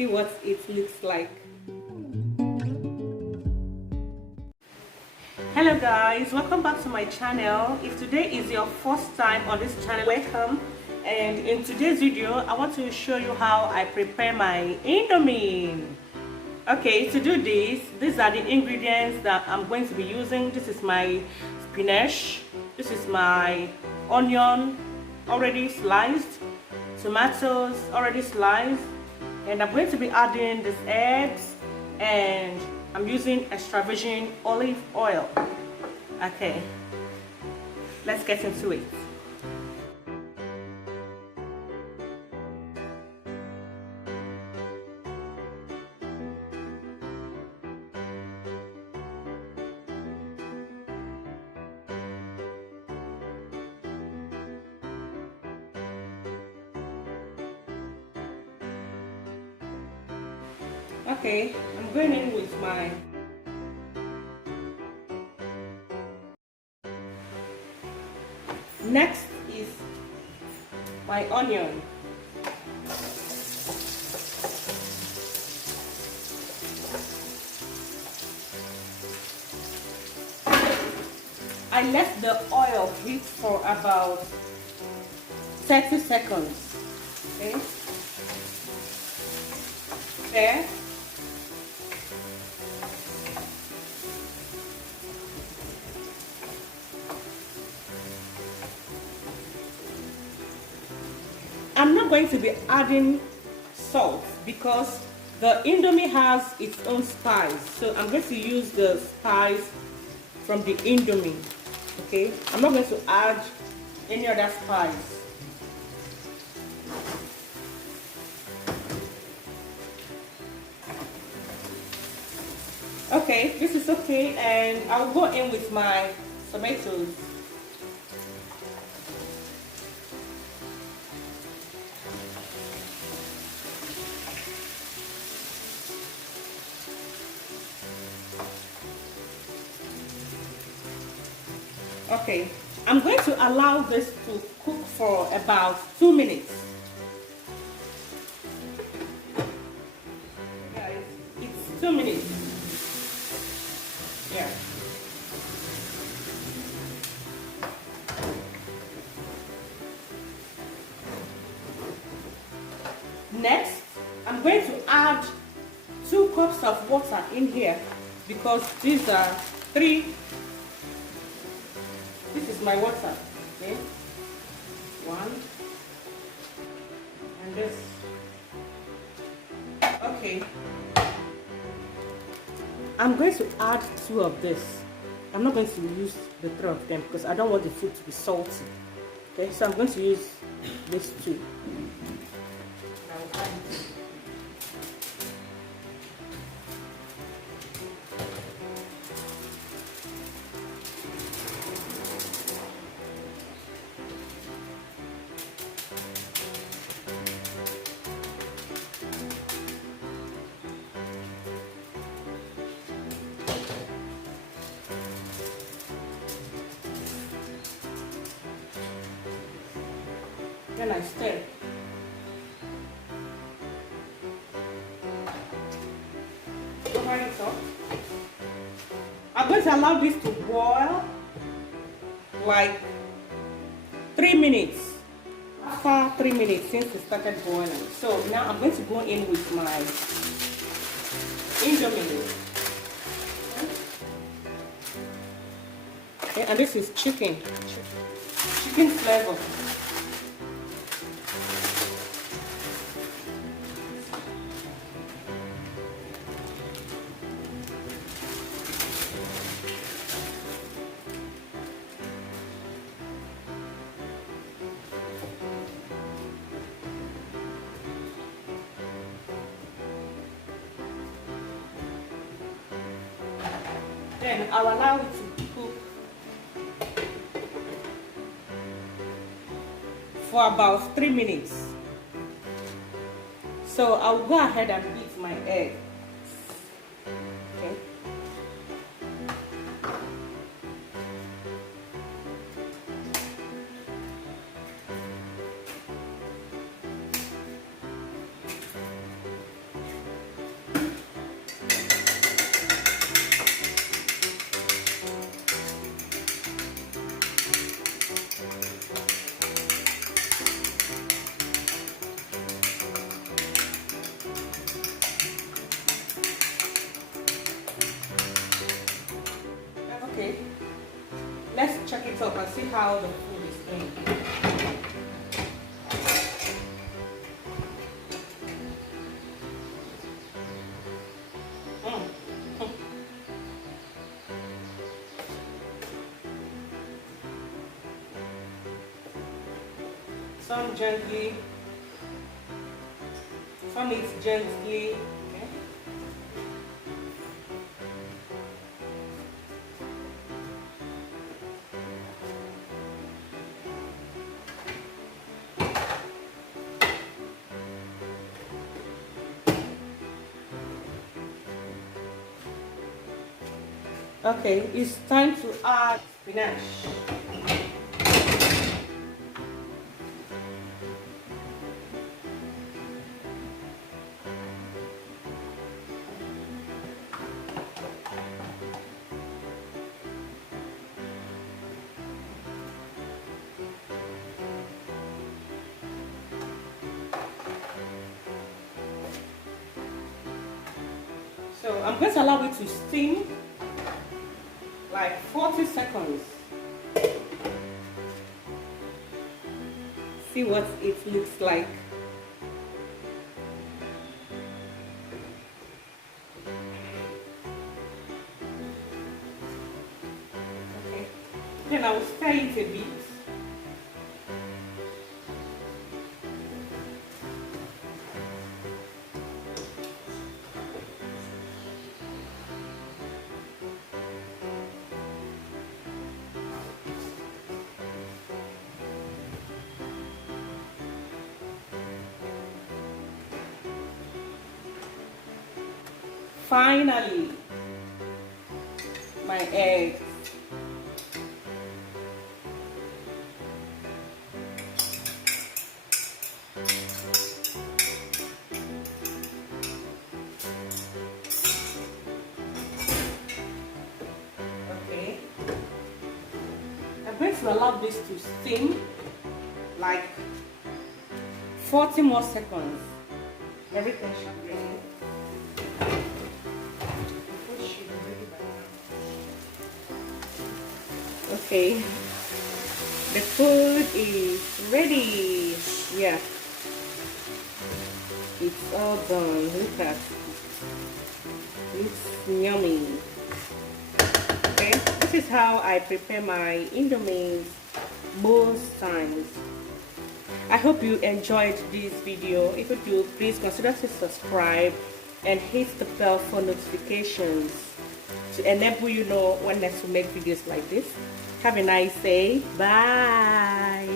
see what it looks like. Hello guys, welcome back to my channel. If today is your first time on this channel, welcome. And in today's video I want to show you how I prepare my Indomie. Okay, to do this, these are the ingredients that I'm going to be using. This is my spinach, this is my onion already sliced, tomatoes already sliced, and I'm going to be adding these eggs, and I'm using extra virgin olive oil. Okay, let's get into it. Okay, I'm going in with my next is my onion. I let the oil heat for about 30 seconds. Okay, there. I'm not going to be adding salt because the Indomie has its own spice, so I'm going to use the spice from the Indomie. Okay, I'm not going to add any other spice. Okay, this is okay, and I'll go in with my tomatoes. Okay, I'm going to allow this to cook for about 2 minutes. Guys, it's 2 minutes. Yeah. Next, I'm going to add 2 cups of water in here because these are 3. This is my water, okay? 1 and this. Okay, I'm going to add 2 of this. I'm not going to use the 3 of them because I don't want the food to be salty. Okay, so I'm going to use these 2. Then I stir. Cover it up. I'm going to allow this to boil like 3 minutes. After 3 minutes since it started boiling. So now I'm going to go in with my Indomie. Okay, and this is chicken flavor. Then I'll allow it to cook for about 3 minutes. So I'll go ahead and beat my egg. Okay. check it up and see how the food is in. Some gently, some eat gently. Okay, it's time to add spinach. So I'm going to allow it to steam like 40 seconds. See what it looks like. Okay. Then I will stir it a bit. Finally, my eggs. Okay. I'm going to allow this to steam like 40 more seconds. Everything should be ready. Okay, the food is ready. Yeah, it's all done. Look at it. It's yummy. Okay, this is how I prepare my Indomie most times. I hope you enjoyed this video. If you do, please consider to subscribe and hit the bell for notifications to enable you know when next to make videos like this. Have a nice day. Bye.